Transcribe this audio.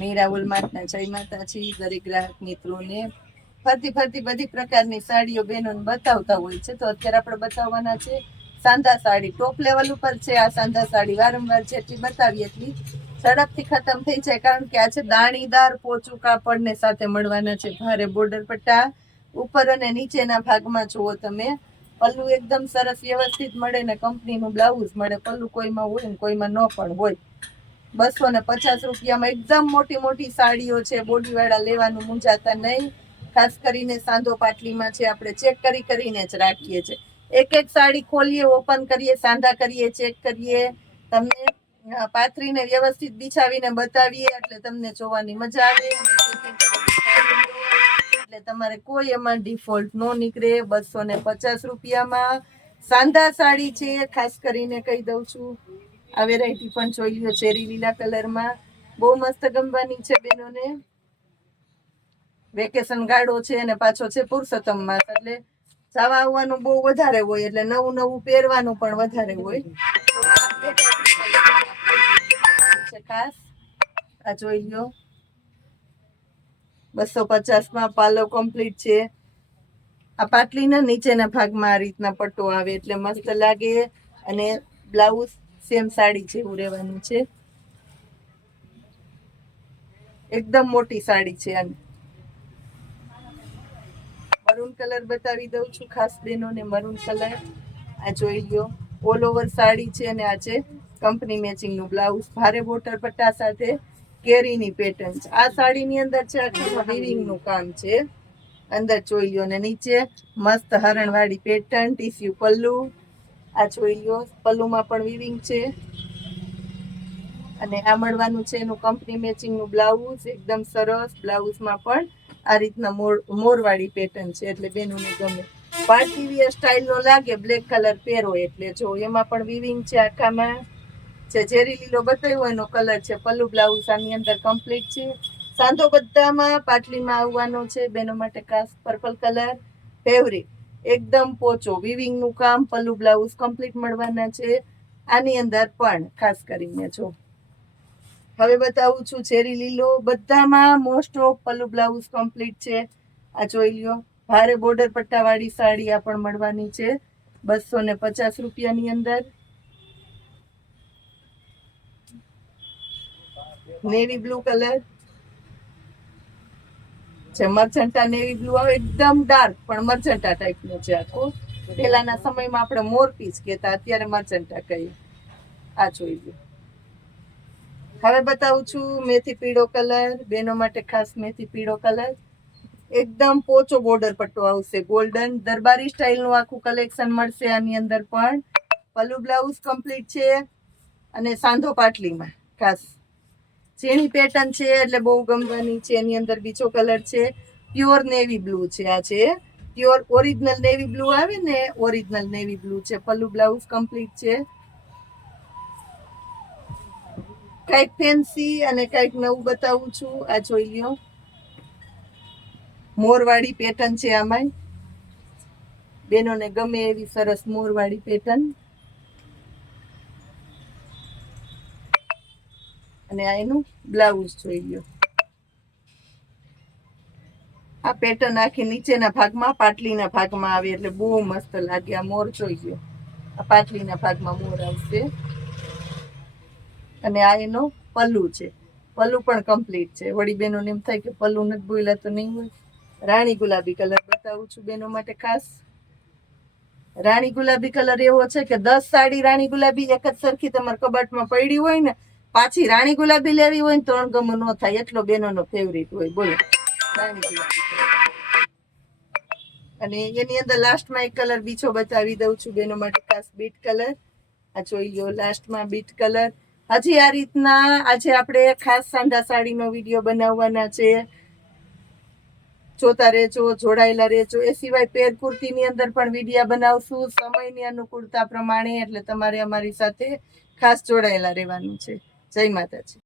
મીરા ઉલમાટના જય માતાજી દરેક ગ્રાહક મિત્રોને ફરતી ફરતી બધી પ્રકારની સાડીઓ બહેનોને બતાવતા હોય છે. તો અત્યારે આપણે બતાવવાના છે સાંધા સાડી. ટોપ લેવલ ઉપર છે આ સાંધા સાડી. વારંવાર જેટલી બતાવીએ એટલી ઝડપથી ખતમ થઈ જાય, કારણ કે આ છે દાણીદાર પોચું કાપડ ને સાથે મળવાના છે ભારે બોર્ડર પટ્ટા ઉપર અને નીચેના ભાગમાં. જુઓ તમે, પલ્લુ એકદમ સરસ વ્યવસ્થિત મળે ને કંપનીનું બ્લાઉઝ મળે. પલ્લુ કોઈમાં હોય ને કોઈમાં ન પણ હોય. 250 રૂપિયામાં એકદમ મોટી મોટી સાડીઓ છે. બોડીવાળા લેવાનું મૂંઝાતા નહીં. ખાસ કરીને સાંધો પાટલીમાં છે. આપણે ચેક કરીને જ રાખીએ છીએ. એક એક સાડી ખોલીએ, ઓપન કરીએ, સાંધા કરીએ, ચેક કરીએ, તમને પાથરીને વ્યવસ્થિત બિછાવીને બતાવીએ એટલે તમને જોવાની મજા આવે. એટલે તમારે કોઈ એમાં ડિફોલ્ટ નો નીકળે. 250 રૂપિયામાં સાંધા સાડી છે. ખાસ કરીને કહી દઉં છું, આ વેરાયટી પણ જોઈ લ્યો. ચેરી લીલા કલરમાં બહુ મસ્ત ગમવાની છે બેનોને. વેકેશન ગાળો છે અને પાછો છે પુરુષોત્તમ માસ, એટલે જવા આવવાનું બહુ વધારે હોય, એટલે નવું નવું પહેરવાનું પણ વધારે હોય. ખાસ આ જોઈ લ્યો. 250માં પાલો કમ્પ્લીટ છે. આ પાટલીના નીચેના ભાગમાં આ રીતના પટ્ટો આવે એટલે મસ્ત લાગે. અને બ્લાઉઝ સેમ સાડી જેવું રહેવાનું છે. એકદમ મોટી સાડી છે. આની મરૂન કલર બતાવી દઉં છું ખાસ બહેનોને. મરૂન કલર આ જોઈ લ્યો. ઓલ ઓવર સાડી છે અને આ છે કંપની મેચિંગનું બ્લાઉઝ. ભારે બોર્ડર પટ્ટા સાથે કેરીની પેટર્ન છે. આ સાડીની અંદર છે આખું વીવિંગનું કામ છે. અંદર જોઈ લ્યો. ને નીચે મસ્ત હરણવાળી પેટર્ન, ટીસ્યુ પલ્લુ. આ જોઈ લ્યો. પલ્લુમાં પણ વીવિંગ છે. અને આ મળવાનું છે એનું કંપની મેચિંગનું બ્લાઉઝ. એકદમ સરસ. બ્લાઉઝમાં પણ આ રીતના મોરવાળી પેટર્ન છે એટલે બેનોને ગમે. પાર્ટી વિયર સ્ટાઇલનો લાગે બ્લેક કલર પહેરો એટલે. જો એમાં પણ વીવિંગ છે આખામાં. જે ઝેરી લીલો બતાવ્યો એનો કલર છે. પલ્લુ બ્લાઉઝ આની અંદર કમ્પ્લીટ છે. સાંધો બધામાં પાટલીમાં આવવાનો છે બેનો માટે ખાસ. પર્પલ કલર ફેવરિટ, એકદમ પોચો વીવિંગનું કામ. પલ્લુ બ્લાઉઝ કમ્પ્લીટ મળવાના છે આની અંદર પણ ખાસ કરીને. જો હવે બતાવું છું ચેરી લીલો. બધામાં most of Pallu blouse complete છે. આ જોઈ લ્યો. ભારે બોર્ડર પટ્ટાવાળી સાડી આ પણ મળવાની છે 250 રૂપિયાની અંદર. નેવી બ્લુ કલર છે. મરચંટા નેવી બ્લુ આવે, એકદમ ડાર્ક પણ મરચંટા ટાઈપનું છે આખું. પહેલાના સમયમાં આપણે મોરપીસ કહેતા, અત્યારે મરચંટા કહીએ. આ જોઈ લો. હવે બતાવું છું મેથી પીળો કલર. બેનો માટે ખાસ મેથી પીળો કલર. એકદમ પોચો બોર્ડર પટ્ટો આવશે. ગોલ્ડન દરબારી સ્ટાઇલનું આખું કલેક્શન મળશે આની અંદર પણ. પલ્લુ બ્લાઉઝ કમ્પ્લીટ છે અને સાંધો પાટલીમાં ખાસ ઝીણી પેટર્ન છે એટલે બહુ ગમવાની છે. એની અંદર બીજો કલર છે પ્યોર નેવી બ્લુ છે. આ છે પ્યોર ઓરિજિનલ નેવી બ્લુ આવે ને, ઓરિજિનલ નેવી બ્લુ છે. પલ્લુ બ્લાઉઝ કમ્પ્લીટ છે. કઈક ફેન્સી અને કઈક નવું બતાવું છું. આ જોઈ લ્યો. મોરવાળી પેટર્ન છે આમાં. બેનોને ગમે એવી સરસ મોરવાળી પેટર્ન. અને આ એનું બ્લાઉઝ જોઈ લ્યો. આ પેટર્ન આખી નીચેના ભાગમાં પાટલીના ભાગમાં આવે એટલે બહુ મસ્ત લાગે. આ મોર જોઈ લ્યો. આ પાટલીના ભાગમાં મોર આવશે. અને આ એનો પલ્લુ છે. પલ્લુ પણ કમ્પ્લીટ છે. વળી બેનોને એમ થાય કે પલ્લુ નથી બોલ્યા તો નહીં હોય. રાણી ગુલાબી કલર બતાવું છું બેનો માટે ખાસ. રાણી ગુલાબી કલર એવો છે કે 10 સાડી રાણી ગુલાબી એક જ સરખી તમારા કબાટમાં પડી હોય ને, પાછી રાણી ગુલાબી લેવી હોય ને તો અણગમો ન થાય, એટલો બેનોનો ફેવરિટ હોય. બોલો, રાણી ગુલાબી. અને એની અંદર લાસ્ટમાં એક કલર બીજો બતાવી દઉં છું બેનો માટે ખાસ. Bit colour. આ જોઈ લો. લાસ્ટમાં બીટ કલર. હજી આ રીતના આજે આપણે ખાસ સાંધા સાડીનો વિડીયો બનાવવાના છે. જોતા રહેજો, જોડાયેલા રહેજો. એ સિવાય પેર કુર્તીની અંદર પણ વિડીયો બનાવશું સમયની અનુકૂળતા પ્રમાણે, એટલે તમારે અમારી સાથે ખાસ જોડાયેલા રહેવાનું છે. જય માતાજી.